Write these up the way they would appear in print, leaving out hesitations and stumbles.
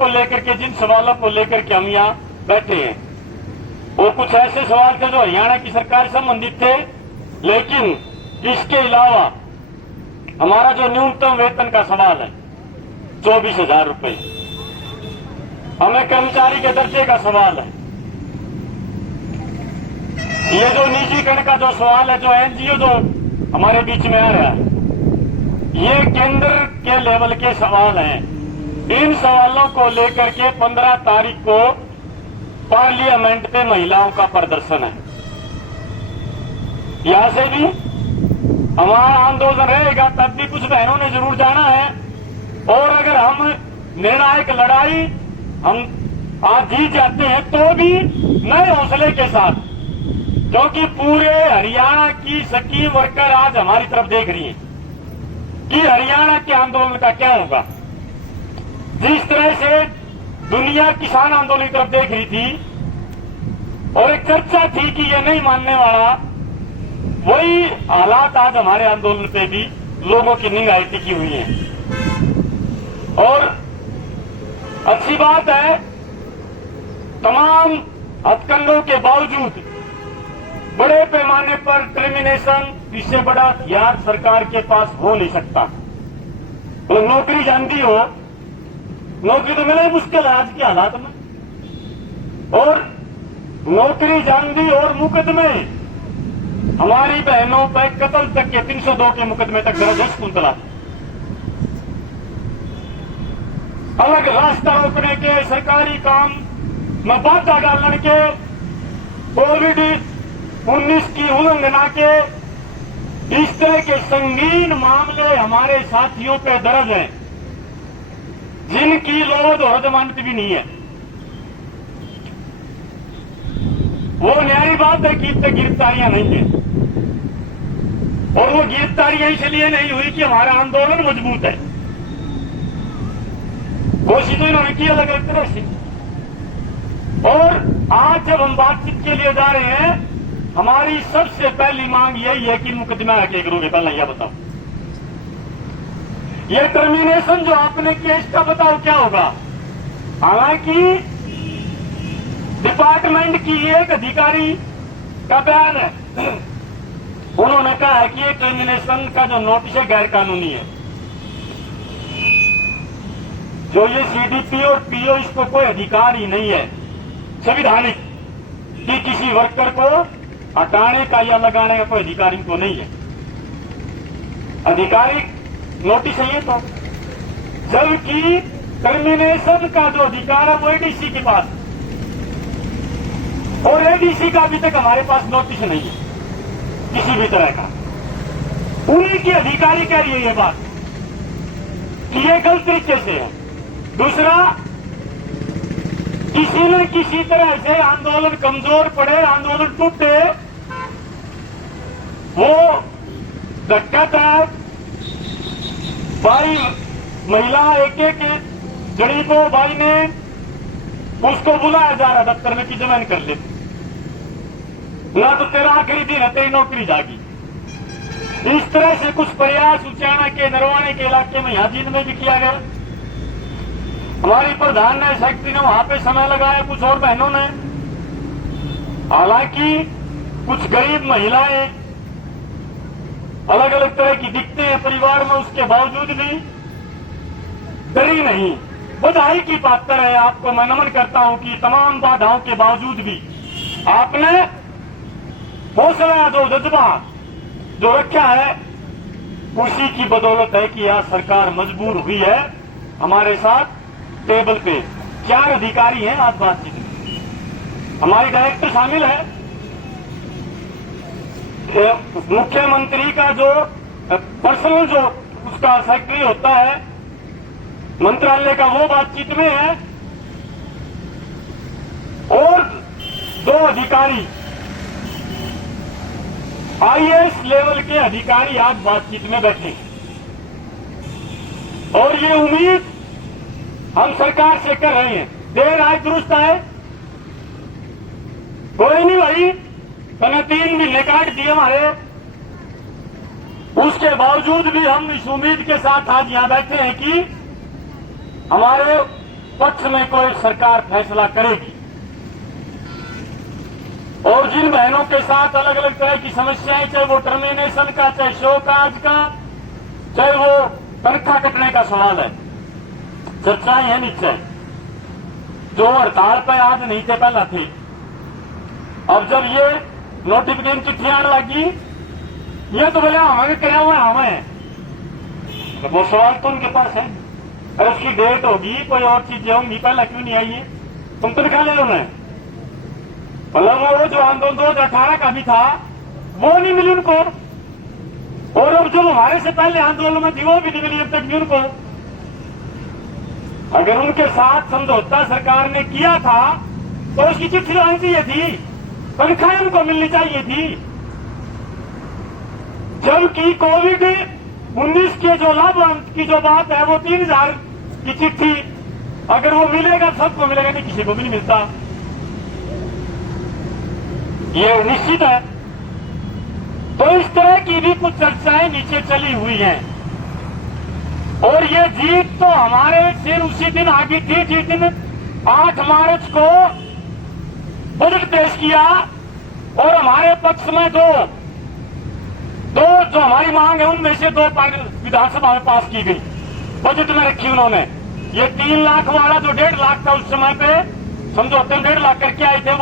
को लेकर के जिन सवालों को लेकर के हम यहाँ बैठे हैं वो कुछ ऐसे सवाल थे जो हरियाणा की सरकार से संबंधित थे, लेकिन इसके अलावा हमारा जो न्यूनतम वेतन का सवाल है 24,000 रुपए, हमें कर्मचारी के दर्जे का सवाल है, ये जो निजीकरण का जो सवाल है, जो एनजीओ जो हमारे बीच में आ रहा है, ये केंद्र के लेवल के सवाल हैं। इन सवालों को लेकर के 15 तारीख को पार्लियामेंट पे महिलाओं का प्रदर्शन है। यहां से भी हमारा आंदोलन रहेगा, तब भी कुछ बहनों ने जरूर जाना है। और अगर हम निर्णायक लड़ाई हम आज जीत जाते हैं तो भी नए हौसले के साथ, क्योंकि पूरे हरियाणा की स्कीम वर्कर आज हमारी तरफ देख रही है कि हरियाणा के आंदोलन का क्या होगा। जिस तरह से दुनिया किसान आंदोलन की तरफ देख रही थी और एक चर्चा थी कि ये नहीं मानने वाला, वही हालात आज हमारे आंदोलन पे भी लोगों की निगाहें टिकी हुई हैं। और अच्छी बात है, तमाम हथकंडों के बावजूद बड़े पैमाने पर टर्मिनेशन, इससे बड़ा हथियार सरकार के पास हो नहीं सकता। तो नौकरी जानती हो, नौकरी तो मिले मुश्किल है आज के हालात में। और नौकरी जानती और मुकदमे हमारी बहनों पर कत्ल तक के 302 के मुकदमे तक दर्ज है। कुंतला अलग रास्ता रोकने के, सरकारी काम में बाधा डालने के, कोविड-19 की उल्लंघना के, इस तरह के संगीन मामले हमारे साथियों पे दर्ज हैं, जिनकी लोध और जमानत भी नहीं है। वो न्यायी बात है कि इतने गिरफ्तारियां नहीं है, और वो गिरफ्तारियां इसलिए नहीं हुई कि हमारा आंदोलन मजबूत है। कोशिश तो इन्होंने की अलग अलग तरह से। और आज जब हम बातचीत के लिए जा रहे हैं, हमारी सबसे पहली मांग यही है कि मुकदमा आगे करोगे, पहले यह बताओ, ये टर्मिनेशन जो आपने किया इसका बताओ क्या होगा। हालांकि डिपार्टमेंट की एक अधिकारी का बयान है, उन्होंने कहा है कि ये टर्मिनेशन का जो नोटिस है गैर कानूनी है। जो ये सीडीपी और पीओ, इसको कोई अधिकार ही नहीं है संविधानिक कि किसी वर्कर को हटाने का या लगाने का कोई अधिकार इनको नहीं है। आधिकारिक नोटिस है ये तो, जबकि टर्मिनेशन का जो अधिकार है वो एडीसी के पास, और एडीसी का अभी तक हमारे पास नोटिस नहीं है किसी भी तरह का। उन्हीं की अधिकारी कह रही है ये बात कि ये गलत तरीके से है। दूसरा, किसी न किसी तरह से आंदोलन कमजोर पड़े, आंदोलन टूटे, वो धक्का था भाई, महिला एक एक गरीबों भाई ने उसको बुलाया जा रहा दफ्तर में कि जमाइन कर ले, ना तो तेरा आखिरी दिन है, तेरी नौकरी जागी। इस तरह से कुछ प्रयास उचाना के नरवाने के इलाके में यहां जींद में भी किया गया। हमारी प्रधान ने, सेक्रेटरी ने वहां पे समय लगाया, कुछ और बहनों ने। हालांकि कुछ गरीब महिलाएं अलग अलग तरह की दिखते हैं परिवार में, उसके बावजूद भी डरी नहीं, बधाई की पात्र है। आपको मैं नमन करता हूं कि तमाम बाधाओं के बावजूद भी आपने हौसला, जो जज्बा जो रखा है, उसी की बदौलत है कि आज सरकार मजबूर हुई है हमारे साथ टेबल पे 4 अधिकारी हैं आज बातचीत में, हमारी डायरेक्टर शामिल है, मुख्यमंत्री का जो पर्सनल जो उसका सेक्रेटरी होता है मंत्रालय का, वो बातचीत में है, और 2 अधिकारी आईएएस लेवल के अधिकारी आज बातचीत में बैठे। और ये उम्मीद हम सरकार से कर रहे हैं, देर आए दुरुस्त आए, कोई नहीं भाई, मैंने 3 महीने काट दिए हमारे, उसके बावजूद भी हम इस उम्मीद के साथ आज यहां बैठे हैं कि हमारे पक्ष में कोई सरकार फैसला करेगी। और जिन बहनों के साथ अलग अलग तरह की समस्याएं, चाहे वो टर्मिनेशन का, चाहे शोकाज का, चाहे वो तनख्वाह कटने का सवाल है, चर्चाएं हैं नीचे। जो हड़ताल पर आज नहीं थे पहला थे, अब जब ये नोटिफिकेशन चिट्ठियां आने लगी, ये तो बोले हमें कराया हुआ हमें, वो सवाल तो उनके पास है। अरे उसकी डेट होगी, कोई और चीजें होंगी, पहला क्यों नहीं आई है? तुम तनख्वाह ले लो ना। मतलब वो जो आंदोलन 2018 का भी था वो नहीं मिली उनको, और अब जो हमारे से पहले आंदोलन में थी वो भी नहीं मिली अब तक भी उनको। अगर उनके साथ समझौता सरकार ने किया था तो उसकी चिट्ठी आनी चाहिए थी, तनख्वाह उनको मिलनी चाहिए थी। जबकि कोविड-19 के जो लाभ की जो बात है वो 3000 की चिट्ठी, अगर वो मिलेगा सबको मिलेगा, नहीं किसी को भी नहीं मिलता, ये निश्चित है। तो इस तरह की भी कुछ चर्चाएं नीचे चली हुई हैं। और ये जीत तो हमारे सिर उसी दिन आ गई थी जिस दिन 8 मार्च को बजट पेश किया और हमारे पक्ष में दो जो हमारी मांग है उनमें से 2 विधानसभा में पास की गई, बजट में रखी उन्होंने। ये 3 लाख वाला जो 1.5 लाख था उस समय पे समझौते में 1.5 लाख करके आए थे,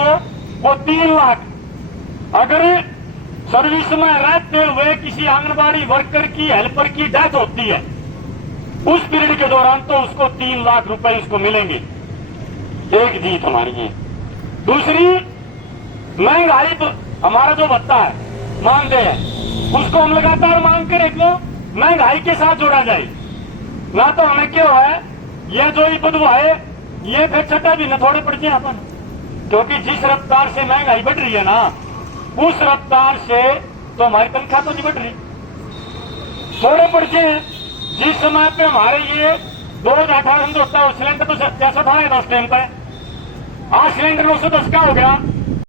वो 3 लाख। अगर सर्विस में रहते हुए किसी आंगनबाड़ी वर्कर की, हेल्पर की डेथ होती है उस पीरियड के दौरान, तो उसको 3 लाख रुपए उसको मिलेंगे। एक जीत हमारी है। दूसरी, महंगाई तो हमारा जो भत्ता है मानते हैं, उसको हम लगातार मांग कर एक महंगाई के साथ जोड़ा जाए। ना तो हमें क्यों है ये जो ही बदबू है, ये फिर छठा भी न थोड़े पड़ जाए अपन, क्योंकि जिस रफ्तार से महंगाई बढ़ रही है ना, उस रफ्तार से तो हमारी तनख्वाह तो नहीं बढ़ रही, थोड़े पड़ जाए। जिस समय पे हमारे ये 2018 में होता है सिलेंडर तो 660 आया था उस टाइम पर, आज सिलेंडर 910 का हो गया।